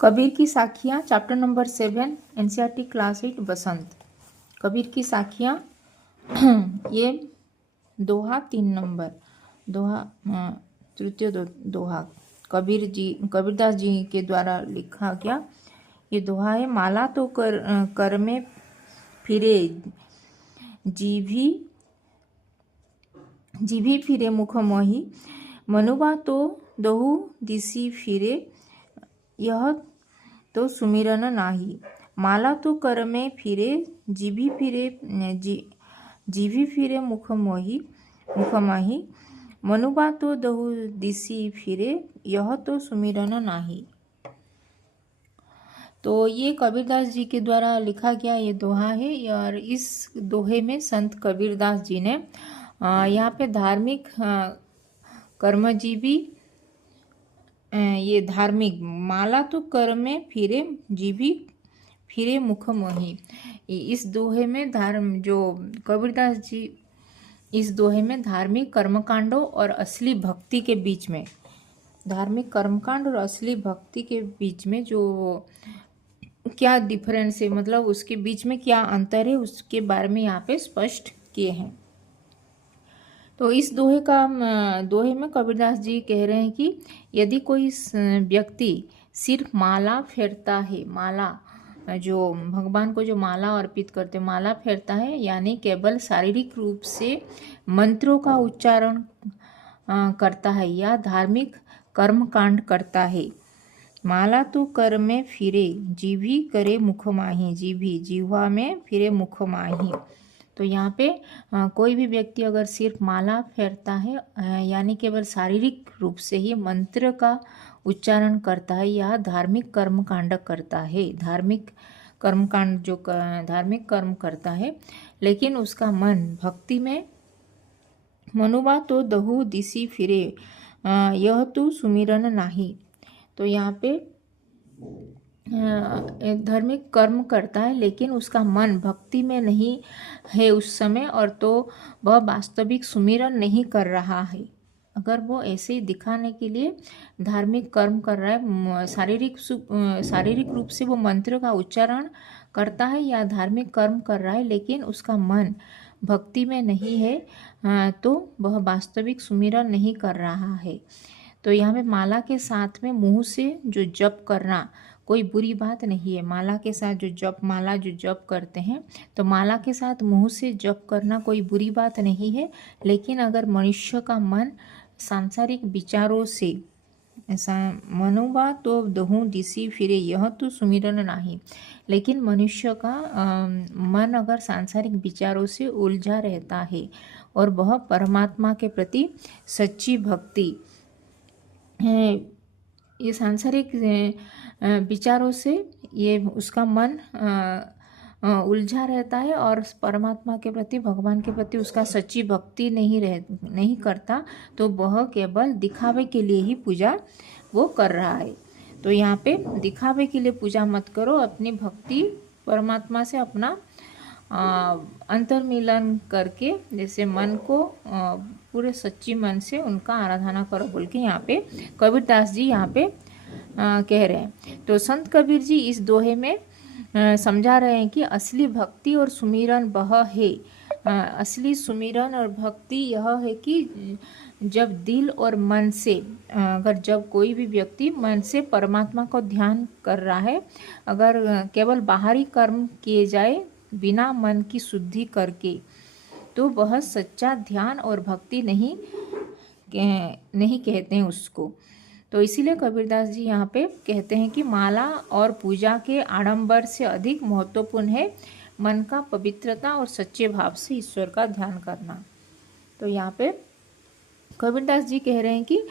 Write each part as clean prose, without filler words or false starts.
कबीर की साखियाँ chapter number 7 NCERT class 8 बसंत। कबीर की साखियाँ ये दोहा 3 नंबर दोहा तृतीय दोहा कबीरदास जी के द्वारा लिखा गया ये दोहा है। माला तो कर में फिरे जीभी फिरे मुख मोही, मनुबा तो दहु दिसी फिरे यह तो सुमिरन नाही। माला तो कर में फिरे जीभी फिरे मुख माही, मनुबा तो दहु दिसी फिरे यह तो सुमिरन नाही। तो ये कबीरदास जी के द्वारा लिखा गया ये दोहा है। और इस दोहे में संत कबीरदास जी ने यहाँ पे धार्मिक कर्मजीवी ये धार्मिक माला तो कर में फिरे जीभी फिरे मुख मोही, इस दोहे में कबीरदास जी इस दोहे में धार्मिक कर्मकांडों और असली भक्ति के बीच में धार्मिक कर्मकांड और असली भक्ति के बीच में जो क्या डिफरेंस है, मतलब उसके बीच में क्या अंतर है, उसके बारे में यहाँ पे स्पष्ट किए हैं। तो इस दोहे में कबीरदास जी कह रहे हैं कि यदि कोई व्यक्ति सिर्फ माला फेरता है, माला जो भगवान को जो माला अर्पित करते माला फेरता है, यानी केवल शारीरिक रूप से मंत्रों का उच्चारण करता है या धार्मिक कर्म कांड करता है, माला तो कर में फिरे जीभी करे मुख माही, जीवा में फिरे मुख माही। तो यहाँ पे कोई भी व्यक्ति अगर सिर्फ माला फेरता है यानी केवल शारीरिक रूप से ही मंत्र का उच्चारण करता है या धार्मिक कर्म कांड करता है, धार्मिक कर्म करता है, लेकिन उसका मन भक्ति में मनुबा तो दहु दिसी फिरे यह तो सुमिरन नाही। तो यहाँ पे धार्मिक कर्म करता है लेकिन उसका मन भक्ति में नहीं है उस समय, और तो वह वास्तविक सुमिरन नहीं कर रहा है। अगर वो ऐसे ही दिखाने के लिए धार्मिक कर्म कर रहा है, शारीरिक रूप से वो मंत्र का उच्चारण करता है या धार्मिक कर्म कर रहा है, लेकिन उसका मन भक्ति में नहीं है, तो वह वास्तविक सुमिरन नहीं कर रहा है। तो यहाँ पे माला के साथ में मुंह से जो जप करना कोई बुरी बात नहीं है। माला के साथ जो जप करते हैं, तो माला के साथ मुंह से जप करना कोई बुरी बात नहीं है, लेकिन अगर मनुष्य का मन सांसारिक विचारों से मनुबा तो दहु दिसी फिरे यह तो सुमिरन नहीं, लेकिन मनुष्य का मन अगर सांसारिक विचारों से उलझा रहता है और वह परमात्मा के प्रति सच्ची भक्ति ये सांसारिक विचारों से ये उसका मन उलझा रहता है और परमात्मा के प्रति भगवान के प्रति उसका सच्ची भक्ति नहीं करता, तो वह केवल दिखावे के लिए ही पूजा वो कर रहा है। तो यहाँ पे दिखावे के लिए पूजा मत करो, अपनी भक्ति परमात्मा से अपना अंतर्मिलन करके जैसे मन को पूरे सच्ची मन से उनका आराधना करो बोल के यहाँ पे कबीरदास जी यहाँ पे कह रहे हैं। तो संत कबीर जी इस दोहे में समझा रहे हैं कि असली भक्ति और सुमिरन वह है, असली सुमिरन और भक्ति यह है कि जब दिल और मन से जब कोई भी व्यक्ति मन से परमात्मा को ध्यान कर रहा है, अगर केवल बाहरी कर्म किए जाए बिना मन की शुद्धि करके, तो वह सच्चा ध्यान और भक्ति नहीं कहते हैं उसको। तो इसीलिए कबीरदास जी यहाँ पे कहते हैं कि माला और पूजा के आडंबर से अधिक महत्वपूर्ण है मन का पवित्रता और सच्चे भाव से ईश्वर का ध्यान करना। तो यहाँ पे कबीरदास जी कह रहे हैं कि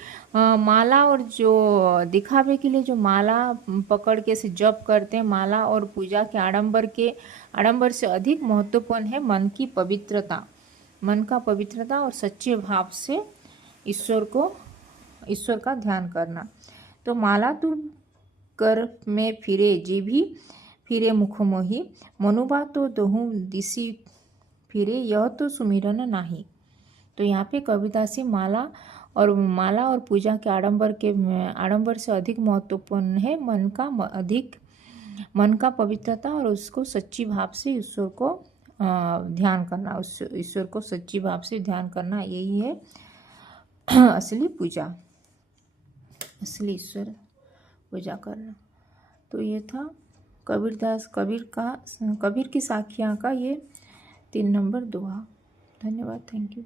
माला और जो दिखावे के लिए जो माला पकड़ के से जप करते हैं, माला और पूजा के आडंबर से अधिक महत्वपूर्ण है मन का पवित्रता और सच्चे भाव से ईश्वर का ध्यान करना। तो माला तू कर में फिरे जीभी फिरे मुख मोही, मनुबा तो दहु दिसी फिरे यह तो सुमिरन नाही। तो यहाँ पे कबीरदास जी माला और माला और पूजा के आडंबर से अधिक महत्वपूर्ण है मन का पवित्रता और उसको सच्ची भाव से ईश्वर को ध्यान करना, उस ईश्वर को सच्ची भाव से ध्यान करना, यही है असली पूजा, असली ईश्वर पूजा करना। तो ये था कबीर की साखियाँ का ये 3 नंबर दोहा। धन्यवाद, थैंक यू।